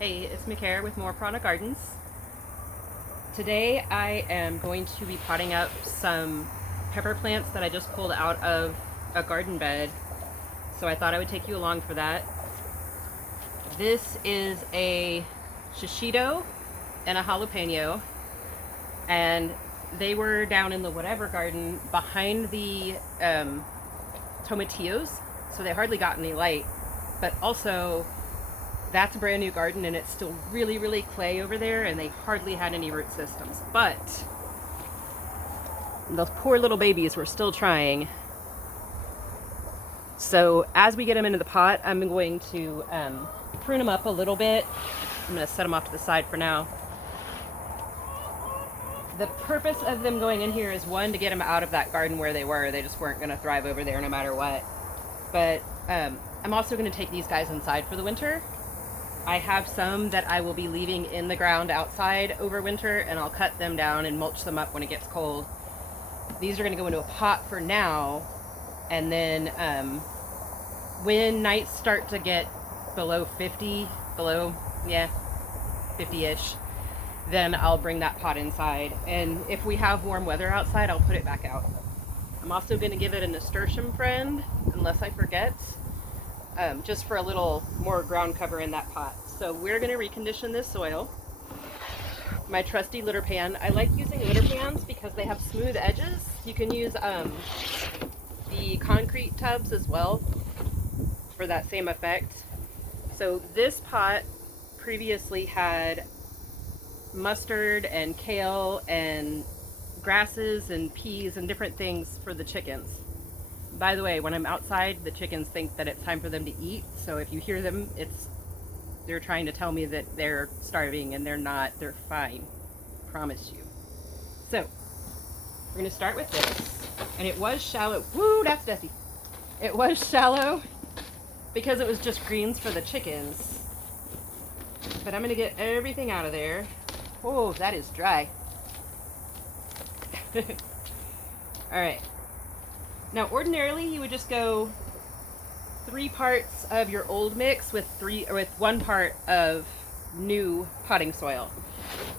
Hey, it's McCare with More Prana Gardens. Today I am going to be potting up some pepper plants that I just pulled out of a garden bed. So I thought I would take you along for that. This is a Shishito and a Jalapeño, and they were down in the whatever garden behind the tomatillos, so they hardly got any light. But also, that's a brand new garden and it's still really, really clay over there, and they hardly had any root systems. But those poor little babies were still trying. So as we get them into the pot, I'm going to prune them up a little bit. I'm going to set them off to the side for now. The purpose of them going in here is, one, to get them out of that garden where they were. They just weren't going to thrive over there no matter what. But I'm also going to take these guys inside for the winter. I have some that I will be leaving in the ground outside over winter, and I'll cut them down and mulch them up when it gets cold. These are going to go into a pot for now, and then when nights start to get below 50, 50-ish, then I'll bring that pot inside. And if we have warm weather outside, I'll put it back out. I'm also going to give it a nasturtium friend, unless I forget, just for a little more ground cover in that pot. So we're going to recondition this soil. My trusty litter pan. I like using litter pans because they have smooth edges. You can use the concrete tubs as well for that same effect. So this pot previously had mustard and kale and grasses and peas and different things for the chickens. By the way, when I'm outside, the chickens think that it's time for them to eat. So if you hear them, they're trying to tell me that they're starving, and they're not. They're fine. Promise you. So we're going to start with this. And it was shallow. Woo, that's dusty. It was shallow because it was just greens for the chickens. But I'm going to get everything out of there. Oh, that is dry. All right. Now, ordinarily, you would just go 3 parts of your old mix with 1 part of new potting soil.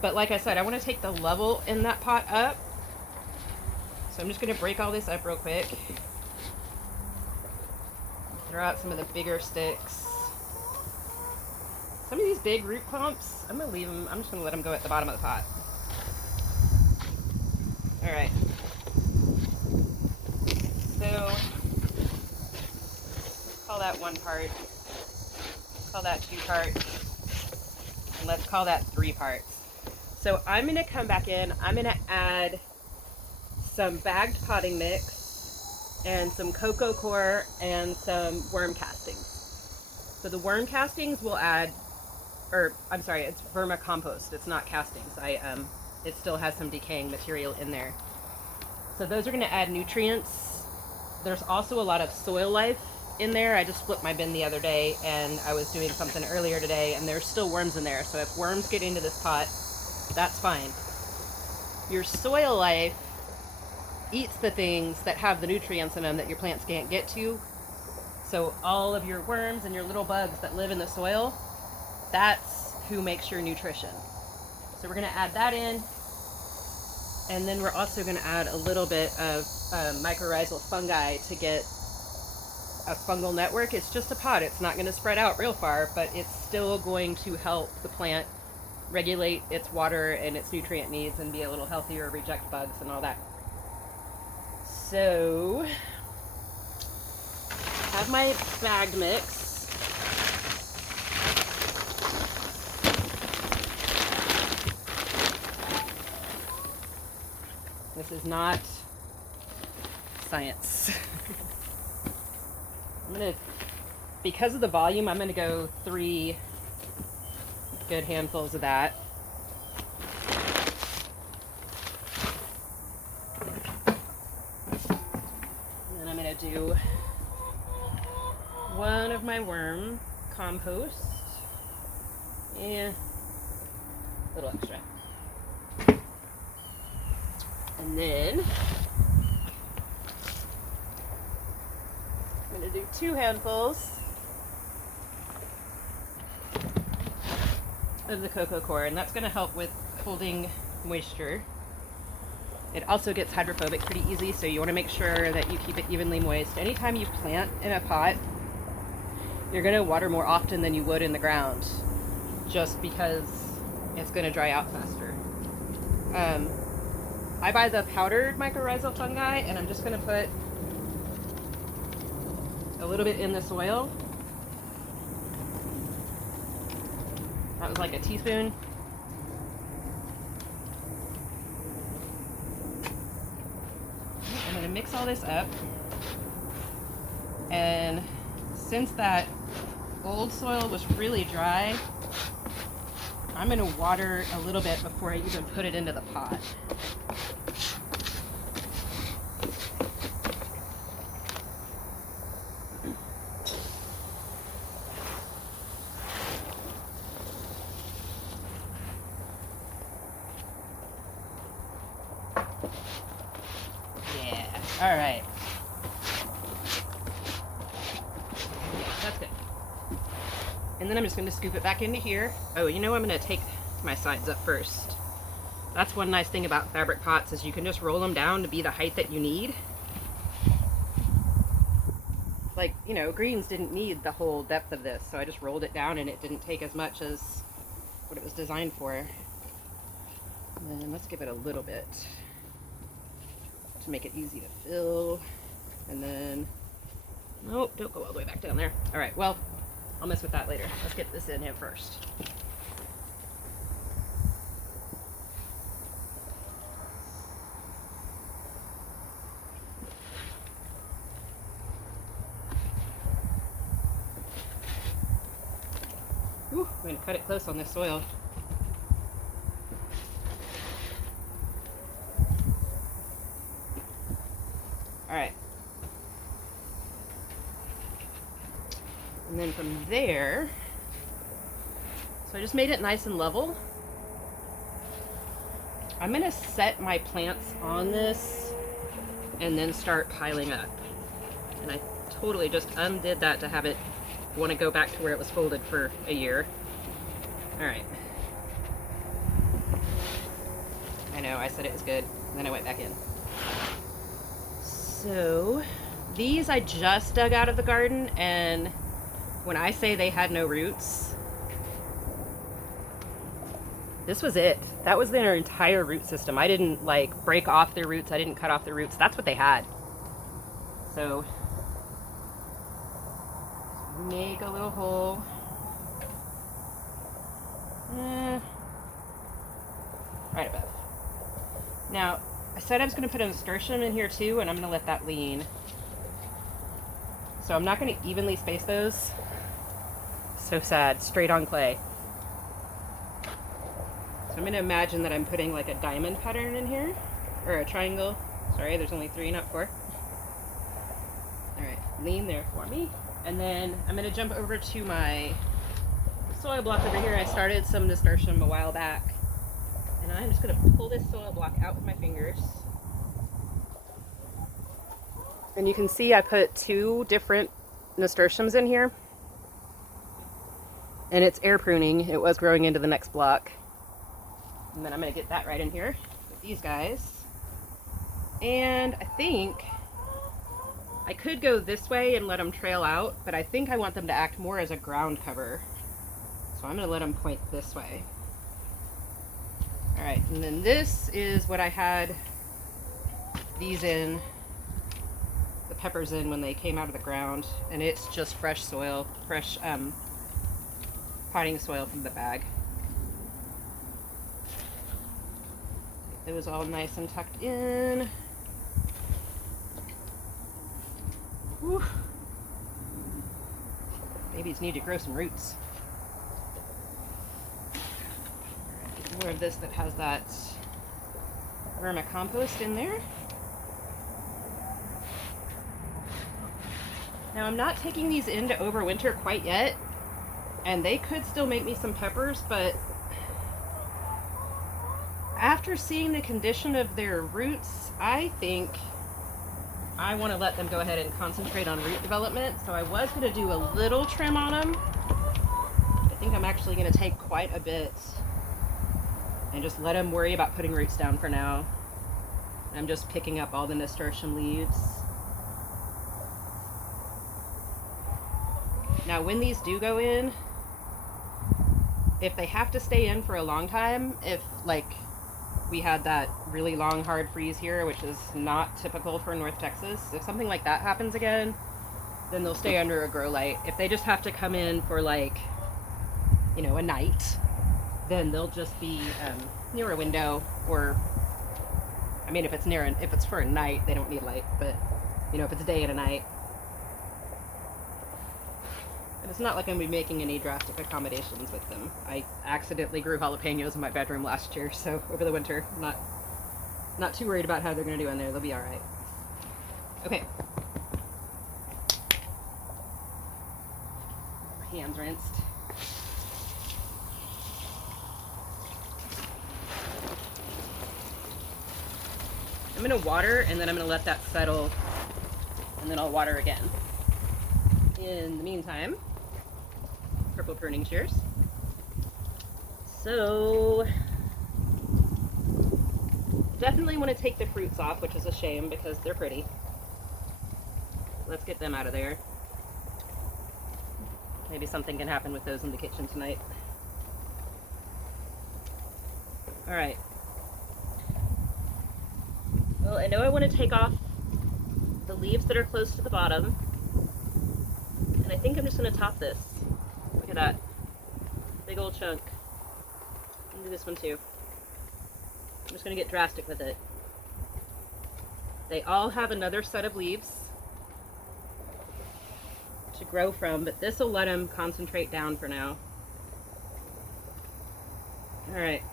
But like I said, I want to take the level in that pot up. So I'm just going to break all this up real quick. Throw out some of the bigger sticks. Some of these big root clumps, I'm going to leave them. I'm just going to let them go at the bottom of the pot. All right. So, call that 1 part, call that 2 parts, and let's call that 3 parts. So I'm going to come back in, I'm going to add some bagged potting mix and some cocoa coir and some worm castings. So the worm castings will add, it's vermicompost, it's not castings. It still has some decaying material in there. So those are going to add nutrients. There's also a lot of soil life in there. I just flipped my bin the other day, and I was doing something earlier today, and there's still worms in there. So if worms get into this pot, that's fine. Your soil life eats the things that have the nutrients in them that your plants can't get to. So all of your worms and your little bugs that live in the soil, that's who makes your nutrition. So we're going to add that in. And then we're also going to add a little bit of mycorrhizal fungi to get a fungal network. It's just a pot. It's not going to spread out real far, but it's still going to help the plant regulate its water and its nutrient needs and be a little healthier, reject bugs and all that. So, I have my bagged mix. This is not science. Because of the volume, I'm going to go 3 good handfuls of that. And then I'm going to do 1 of my worm compost. Yeah, a little extra. And then I'm going to do 2 handfuls of the cocoa coir, and that's going to help with holding moisture. It also gets hydrophobic pretty easy, so you want to make sure that you keep it evenly moist. Anytime you plant in a pot, you're going to water more often than you would in the ground, just because it's going to dry out faster. I buy the powdered mycorrhizal fungi, and I'm just going to put a little bit in the soil. That was like a teaspoon. I'm going to mix all this up. And since that old soil was really dry, I'm going to water a little bit before I even put it into the pot. Yeah, all right. That's good. And then I'm just going to scoop it back into here. Oh, you know, I'm going to take my sides up first. That's one nice thing about fabric pots, is you can just roll them down to be the height that you need. Like, you know, greens didn't need the whole depth of this, so I just rolled it down and it didn't take as much as what it was designed for. And then let's give it a little bit to make it easy to fill. And then, nope, don't go all the way back down there. All right, well, I'll mess with that later. Let's get this in here first. Ooh, I'm going to cut it close on this soil. All right. And then from there, so I just made it nice and level. I'm going to set my plants on this and then start piling up. And I totally just undid that to have it want to go back to where it was folded for a year. All right. I know, I said it was good, and then I went back in. So these I just dug out of the garden, and when I say they had no roots, this was it. That was their entire root system. I didn't like break off their roots. I didn't cut off their roots. That's what they had. So make a little hole. Right above. Now, I said I was going to put a nasturtium in here too, and I'm going to let that lean. So I'm not going to evenly space those. So sad. Straight on clay. So I'm going to imagine that I'm putting like a diamond pattern in here. Or a triangle. Sorry, there's only 3, not 4. Alright, lean there for me. And then I'm going to jump over to my soil block over here. I started some nasturtium a while back. And I'm just going to pull this soil block out with my fingers. And you can see I put 2 different nasturtiums in here. And it's air pruning. It was growing into the next block. And then I'm going to get that right in here with these guys. And I think I could go this way and let them trail out, but I think I want them to act more as a ground cover. So I'm going to let them point this way. All right, and then this is what I had these in, the peppers in when they came out of the ground, and it's just fresh soil, fresh potting soil from the bag. It was all nice and tucked in. Whew. Babies need to grow some roots. More of this that has that vermicompost in there. Now I'm not taking these into overwinter quite yet, and they could still make me some peppers, but after seeing the condition of their roots, I think I want to let them go ahead and concentrate on root development. So I was going to do a little trim on them. I think I'm actually going to take quite a bit and just let them worry about putting roots down for now. I'm just picking up all the nasturtium leaves. Now when these do go in, if they have to stay in for a long time, if like we had that really long hard freeze here, which is not typical for North Texas, if something like that happens again, then they'll stay under a grow light. If they just have to come in for like, you know, a night, then they'll just be near a window, or I mean, if it's for a night, they don't need light, but you know, if it's a day and a night. And it's not like I'm going to be making any drastic accommodations with them. I accidentally grew jalapeños in my bedroom last year, so over the winter, I'm not too worried about how they're going to do in there. They'll be all right. Okay. Hands rinsed. I'm going to water, and then I'm going to let that settle, and then I'll water again. In the meantime, purple pruning shears. So, definitely want to take the fruits off, which is a shame because they're pretty. Let's get them out of there. Maybe something can happen with those in the kitchen tonight. Alright. Well, I know I want to take off the leaves that are close to the bottom. And I think I'm just going to top this. Look at that. Big old chunk. I'm going to do this one too. I'm just going to get drastic with it. They all have another set of leaves to grow from, but this will let them concentrate down for now. Alright.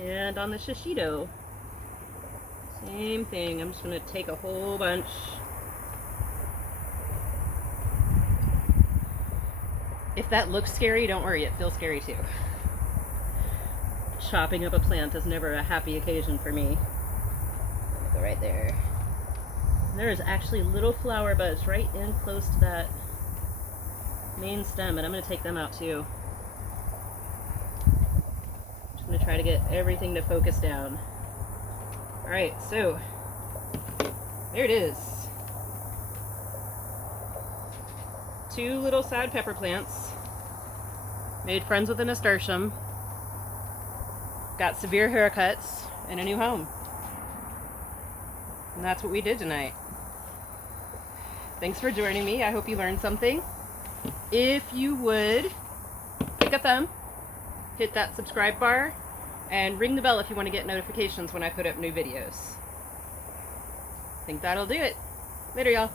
And on the Shishito, same thing. I'm just going to take a whole bunch. If that looks scary, don't worry, it feels scary too. Chopping up a plant is never a happy occasion for me. Go right there. And there is actually little flower buds right in close to that main stem, and I'm going to take them out too. Just going to try to get everything to focus down. Alright, so there it is. 2 little sad pepper plants. Made friends with a nasturtium. Got severe haircuts and a new home. And that's what we did tonight. Thanks for joining me. I hope you learned something. If you would, click a thumb, hit that subscribe bar, and ring the bell if you want to get notifications when I put up new videos. I think that'll do it. Later, y'all.